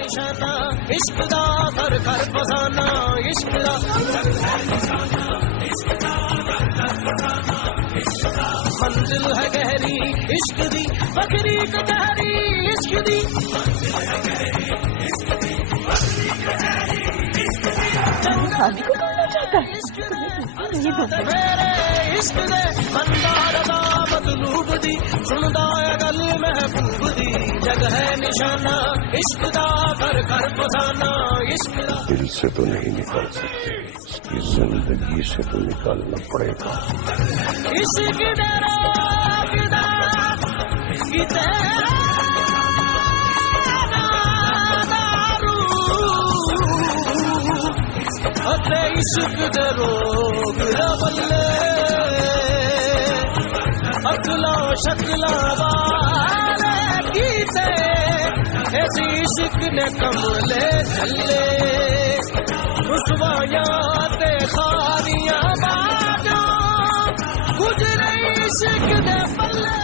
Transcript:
निशाना इश्क दा कर कर फसाना इश्क दा मंजिल है गहरी इश्क दी बकरी कटहरी इश्क दी शादी को करना चाहता है ये मेरे इश्क दे मंदार दा मतलूब दी सुनदा है गल महबूब दी जग है निशाना इश्क दा कर कर फसाना इश्क दा दिल से तो नहीं निकल सकते इसकी जिंदगी से तो निकालना पड़ेगा इश्क दे रागदा गीते अते इश्क दे रोग बल्ले अकला शकला वाले गीते ऐसी इश्क ने कमले झल्ले रुसवायां ते खारियां बाजा गुजरे इश्क दे पल्ले